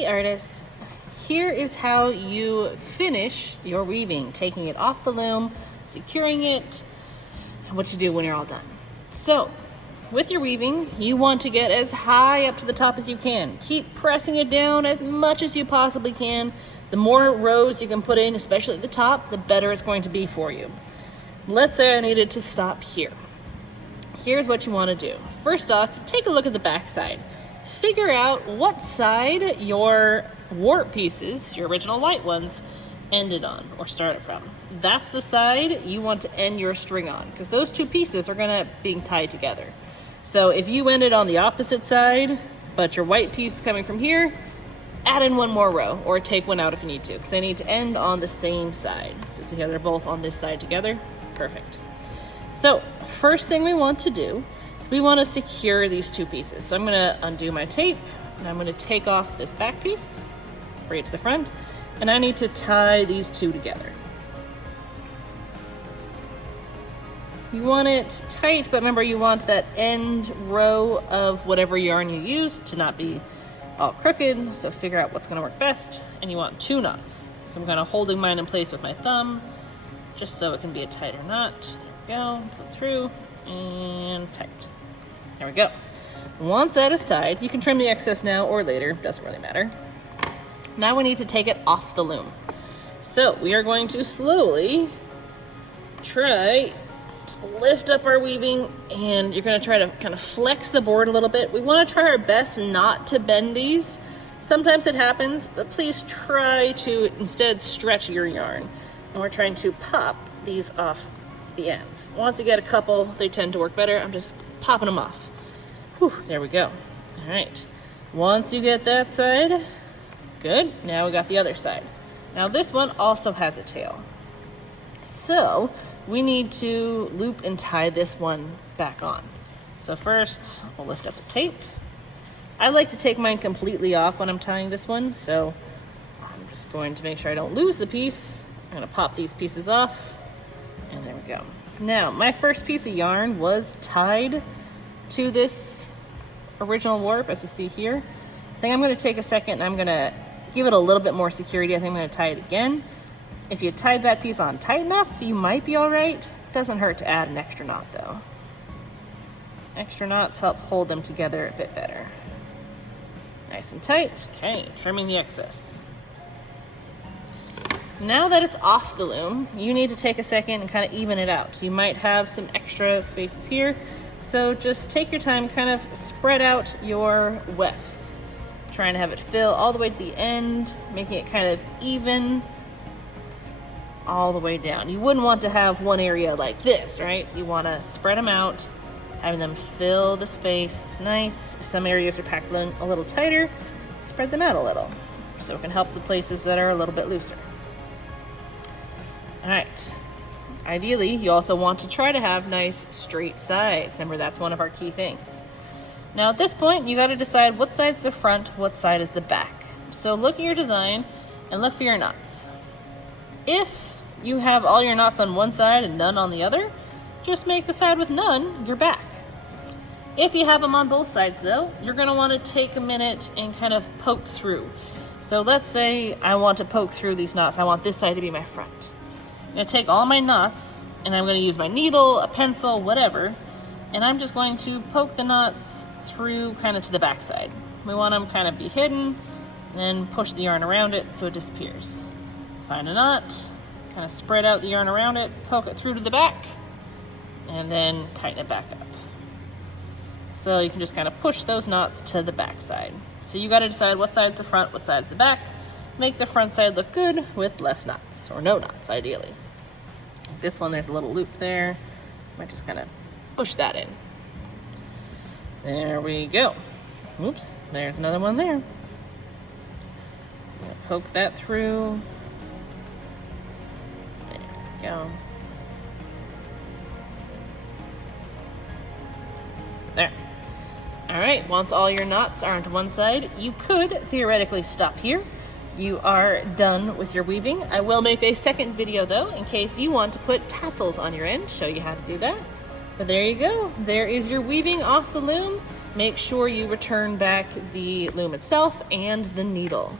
Hey artists, here is how you finish your weaving, taking it off the loom, securing it, and what you do when you're all done. So, with your weaving, you want to get as high up to the top as you can. Keep pressing it down as much as you possibly can. The more rows you can put in, especially at the top, the better it's going to be for you. Let's say I needed to stop here. Here's what you want to do. First off, take a look at the back side. Figure out what side your warp pieces, your original white ones, ended on or started from. That's the side you want to end your string on, because those two pieces are going to be tied together. So if you ended on the opposite side, but your white piece is coming from here, add in one more row or take one out if you need to, because they need to end on the same side. So see how they're both on this side together? Perfect. So first thing we want to do is we want to secure these two pieces. So I'm going to undo my tape and I'm going to take off this back piece, bring it to the front, and I need to tie these two together. You want it tight, but remember you want that end row of whatever yarn you use to not be all crooked, so figure out what's going to work best, and you want 2 knots. So I'm kind of holding mine in place with my thumb, just so it can be a tighter knot. There we go, pull through, and tight. There we go. Once that is tied, you can trim the excess now or later, doesn't really matter. Now we need to take it off the loom. So we are going to slowly try to lift up our weaving, and you're going to try to kind of flex the board a little bit. We want to try our best not to bend these. Sometimes it happens, but please try to instead stretch your yarn. And we're trying to pop these off the ends. Once you get a couple, they tend to work better. I'm just popping them off. Whew, there we go. All right. Once you get that side, good. Now we got the other side. Now this one also has a tail. So we need to loop and tie this one back on. So first, we'll lift up the tape. I like to take mine completely off when I'm tying this one, so I'm just going to make sure I don't lose the piece. I'm going to pop these pieces off, and there we go. Now, my first piece of yarn was tied to this original warp, as you see here. I think I'm going to take a second and I'm going to give it a little bit more security. I think I'm going to tie it again. If you tied that piece on tight enough, you might be all right. Doesn't hurt to add an extra knot though. Extra knots help hold them together a bit better. Nice and tight. Okay, trimming the excess. Now that it's off the loom, you need to take a second and kind of even it out. You might have some extra spaces here, so just take your time, kind of spread out your wefts. Trying to have it fill all the way to the end, making it kind of even all the way down. You wouldn't want to have one area like this, right? You want to spread them out, having them fill the space nice. If some areas are packed a little tighter, spread them out a little, so it can help the places that are a little bit looser. All right. Ideally, you also want to try to have nice straight sides. Remember, that's one of our key things. Now at this point, you got to decide what side's the front, what side is the back. So look at your design and look for your knots. If you have all your knots on one side and none on the other, just make the side with none your back. If you have them on both sides though, you're going to want to take a minute and kind of poke through. So let's say I want to poke through these knots. I want this side to be my front. I'm going to take all my knots and I'm going to use my needle, a pencil, whatever, and I'm just going to poke the knots through kind of to the back side. We want them kind of be hidden, then push the yarn around it so it disappears. Find a knot, kind of spread out the yarn around it, poke it through to the back, and then tighten it back up. So you can just kind of push those knots to the back side. So you got to decide what side's the front, what side's the back. Make the front side look good with less knots, or no knots, ideally. This one, there's a little loop there. Might just kind of push that in. There we go. Oops, there's another one there. So I'm gonna poke that through. There we go. There. All right, once all your knots are onto one side, you could theoretically stop here. You are done with your weaving. I will make a second video though, in case you want to put tassels on your end, show you how to do that. But there you go. There is your weaving off the loom. Make sure you return back the loom itself and the needle.